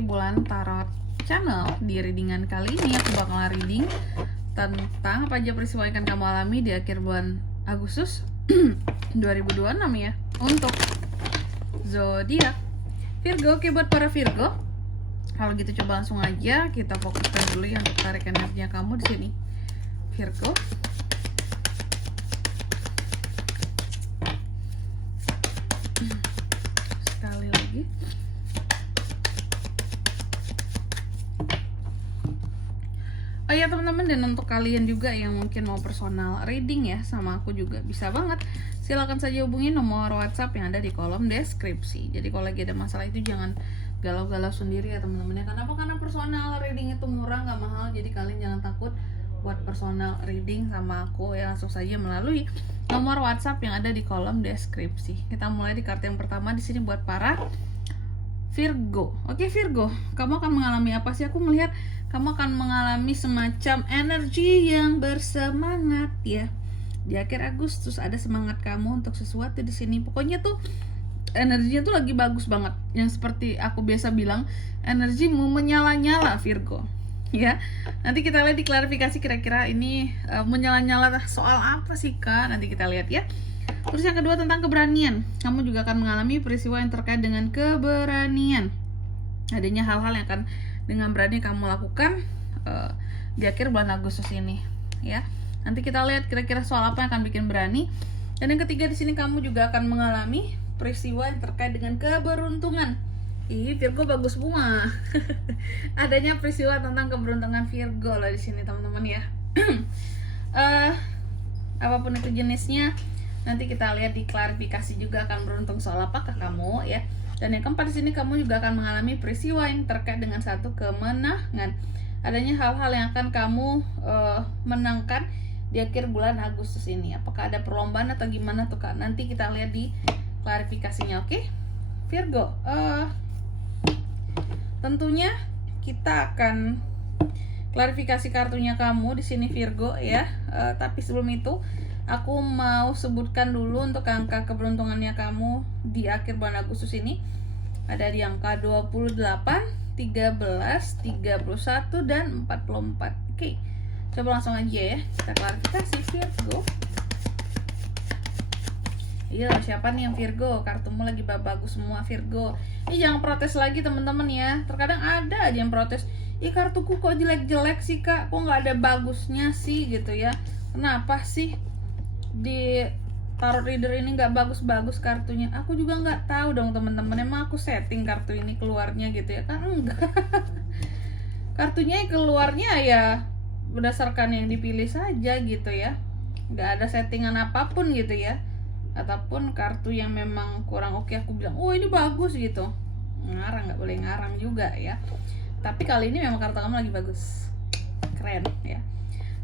Bulan Tarot Channel. Di readingan kali ini aku bakal reading tentang apa aja peristiwa yang akan kamu alami di akhir bulan Agustus 2026 ya. Untuk zodiak Virgo. Oke, buat para Virgo, kalau gitu coba langsung aja kita fokuskan dulu ya untuk tarik energinya kamu di sini, Virgo. Sekali lagi. Oh ya teman-teman, dan untuk kalian juga yang mungkin mau personal reading ya sama aku juga bisa banget. Silakan saja hubungi nomor WhatsApp yang ada di kolom deskripsi. Jadi kalau lagi ada masalah itu jangan galau-galau sendiri ya teman-teman ya. Kenapa? Karena personal reading itu murah, nggak mahal. Jadi kalian jangan takut buat personal reading sama aku ya, langsung saja melalui nomor WhatsApp yang ada di kolom deskripsi. Kita mulai di kartu yang pertama di sini buat para Virgo. Oke Virgo, kamu akan mengalami apa sih? Aku melihat kamu akan mengalami semacam energi yang bersemangat ya. Di akhir Agustus ada semangat kamu untuk sesuatu di sini. Pokoknya tuh energinya tuh lagi bagus banget. Yang seperti aku biasa bilang, energimu menyala-nyala Virgo. Ya, nanti kita lihat di klarifikasi kira-kira ini menyala-nyala soal apa sih Kak? Nanti kita lihat ya. Terus yang kedua tentang keberanian. Kamu juga akan mengalami peristiwa yang terkait dengan keberanian. Adanya hal-hal yang akan dengan berani kamu lakukan di akhir bulan Agustus ini ya. Nanti kita lihat kira-kira soal apa yang akan bikin berani. Dan yang ketiga di sini kamu juga akan mengalami peristiwa yang terkait dengan keberuntungan. Ih, Virgo bagus semua. Adanya peristiwa tentang keberuntungan Virgo lah di sini teman-teman ya. Apapun itu jenisnya, nanti kita lihat di klarifikasi juga akan beruntung soal apakah kamu ya. Dan yang keempat di sini kamu juga akan mengalami peristiwa yang terkait dengan satu kemenangan. Adanya hal-hal yang akan kamu menangkan di akhir bulan Agustus ini. Apakah ada perlombaan atau gimana tuh Kak? Nanti kita lihat di klarifikasinya, oke? Virgo, tentunya kita akan klarifikasi kartunya kamu di sini Virgo ya. Tapi sebelum itu aku mau sebutkan dulu untuk angka keberuntungannya kamu di akhir bulan Agustus ini. Ada di angka 28, 13, 31, dan 44. Oke, coba langsung aja ya kita klarifikasi Virgo. Iya, siapa nih yang Virgo? Kartumu lagi bagus semua Virgo. Jangan protes lagi teman-teman ya. Terkadang ada aja yang protes. Kartuku kok jelek-jelek sih Kak? Kok nggak ada bagusnya sih gitu ya? Kenapa sih di tarot reader ini nggak bagus-bagus kartunya? Aku juga nggak tahu dong teman-teman. Emang aku setting kartu ini keluarnya gitu ya? Kan enggak. Kartunya keluarnya ya berdasarkan yang dipilih saja gitu ya. Nggak ada settingan apapun gitu ya. Ataupun kartu yang memang kurang oke aku bilang, oh ini bagus gitu. Ngarang, nggak boleh ngarang juga ya. Tapi kali ini memang kartu kamu lagi bagus. Keren ya.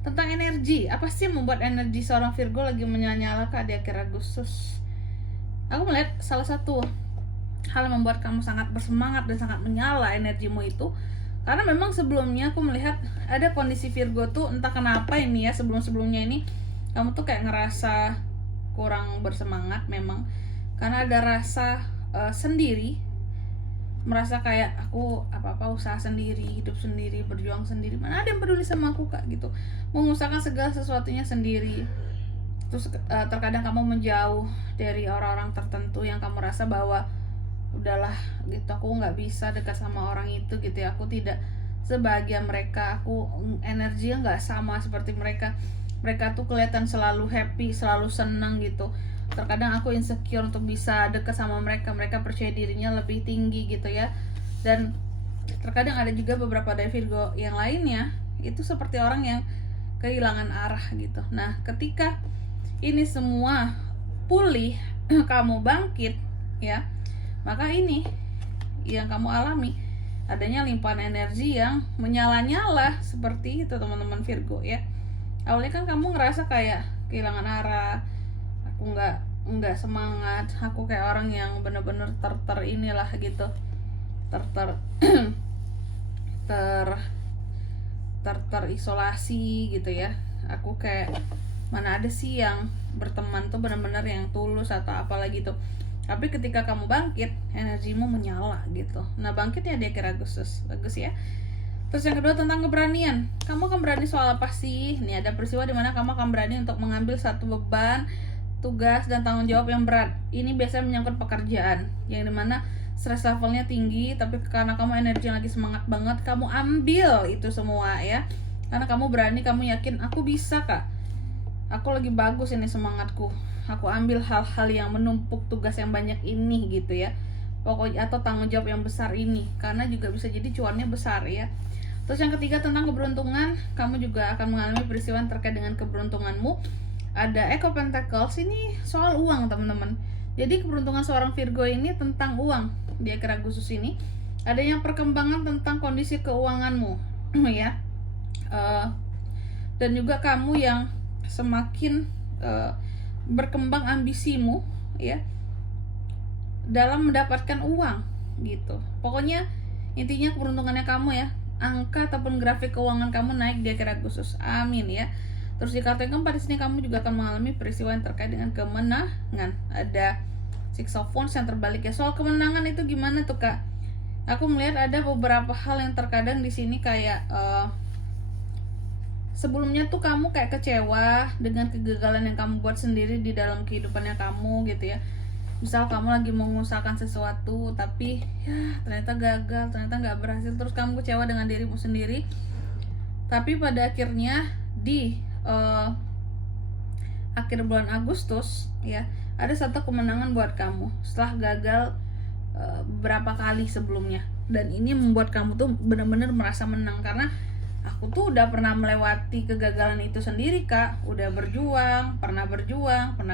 Tentang energi, apa sih yang membuat energi seorang Virgo lagi menyala-nyala Kak di akhir Agustus? Aku melihat salah satu hal yang membuat kamu sangat bersemangat dan sangat menyala energimu itu karena memang sebelumnya aku melihat ada kondisi Virgo tuh entah kenapa ini ya, sebelum-sebelumnya ini kamu tuh kayak ngerasa kurang bersemangat memang karena ada rasa sendiri, merasa kayak aku apa-apa usaha sendiri, hidup sendiri, berjuang sendiri, mana ada yang peduli sama aku Kak gitu, mengusahakan segala sesuatunya sendiri. Terus terkadang kamu menjauh dari orang-orang tertentu yang kamu rasa bahwa udahlah gitu, aku nggak bisa dekat sama orang itu gitu ya, aku tidak sebahagia mereka, aku energinya nggak sama seperti mereka. Mereka tuh kelihatan selalu happy, selalu senang gitu. Terkadang aku insecure untuk bisa dekat sama mereka. Mereka percaya dirinya lebih tinggi gitu ya. Dan terkadang ada juga beberapa dari Virgo yang lainnya itu seperti orang yang kehilangan arah gitu. Nah, ketika ini semua pulih, kamu bangkit ya, maka ini yang kamu alami, adanya limpahan energi yang menyala-nyala seperti itu teman-teman Virgo ya. Awalnya kan kamu ngerasa kayak kehilangan arah, aku nggak semangat, aku kayak orang yang bener-bener inilah gitu, terisolasi gitu ya. Aku kayak mana ada sih yang berteman tuh bener-bener yang tulus atau apalah gitu. Tapi ketika kamu bangkit, energimu menyala gitu. Nah, bangkitnya di akhir Agustus. Bagus ya. Terus yang kedua tentang keberanian. Kamu akan berani soal apa sih? Nih ada peristiwa dimana kamu akan berani untuk mengambil satu beban, tugas, dan tanggung jawab yang berat. Ini biasanya menyangkut pekerjaan, yang dimana stress levelnya tinggi, tapi karena kamu energi lagi semangat banget, kamu ambil itu semua ya. Karena kamu berani, kamu yakin, aku bisa kak. Aku lagi bagus ini semangatku. Aku ambil hal-hal yang menumpuk tugas yang banyak ini gitu ya. Pokoknya atau tanggung jawab yang besar ini, karena juga bisa jadi cuannya besar ya. Terus yang ketiga tentang keberuntungan, kamu juga akan mengalami peristiwa yang terkait dengan keberuntunganmu. Ada Echo Pentacles, ini soal uang teman-teman. Jadi keberuntungan seorang Virgo ini tentang uang di akhir Agustus ini. Ada yang perkembangan tentang kondisi keuanganmu ya. Dan juga kamu yang semakin berkembang ambisimu ya dalam mendapatkan uang gitu. Pokoknya intinya keberuntungannya kamu ya, angka ataupun grafik keuangan kamu naik di akhir Agustus. Amin ya. Terus di kartu yang keempat di sini kamu juga akan mengalami peristiwa yang terkait dengan kemenangan. Ada Six of Wands yang terbalik ya. Soal kemenangan itu gimana tuh kak? Aku melihat ada beberapa hal yang terkadang di sini kayak sebelumnya tuh kamu kayak kecewa dengan kegagalan yang kamu buat sendiri di dalam kehidupannya kamu gitu ya. Misal kamu lagi mengusahakan sesuatu tapi ya ternyata gagal, ternyata nggak berhasil, terus kamu kecewa dengan dirimu sendiri. Tapi pada akhirnya di akhir bulan Agustus ya ada satu kemenangan buat kamu setelah gagal beberapa kali sebelumnya, dan ini membuat kamu tuh benar-benar merasa menang karena aku tuh udah pernah melewati kegagalan itu sendiri kak. Udah berjuang, pernah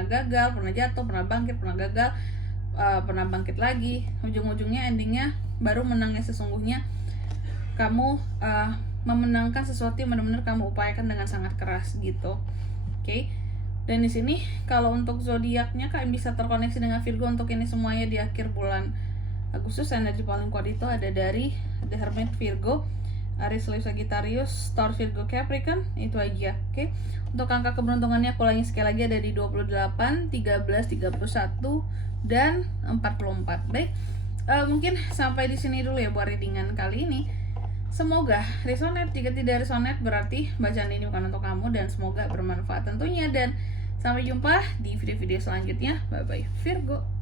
gagal, pernah jatuh, pernah bangkit, pernah gagal, pernah bangkit lagi. Ujung-ujungnya endingnya baru menangnya sesungguhnya. Kamu memenangkan sesuatu yang benar-benar kamu upayakan dengan sangat keras gitu. Oke. Dan di sini kalau untuk zodiaknya kak bisa terkoneksi dengan Virgo untuk ini semuanya di akhir bulan Agustus. Energi paling kuat itu ada dari The Hermit Virgo, Aries, Leo, Sagittarius, Taurus, Virgo, Capricorn, itu aja. Oke. Untuk angka keberuntungannya aku ulangi sekali lagi ada di 28, 13, 31 dan 44. Baik. Mungkin sampai di sini dulu ya buat readingan kali ini. Semoga resonate. Jika tidak resonate berarti bacaan ini bukan untuk kamu, dan semoga bermanfaat tentunya, dan sampai jumpa di video-video selanjutnya. Bye bye Virgo.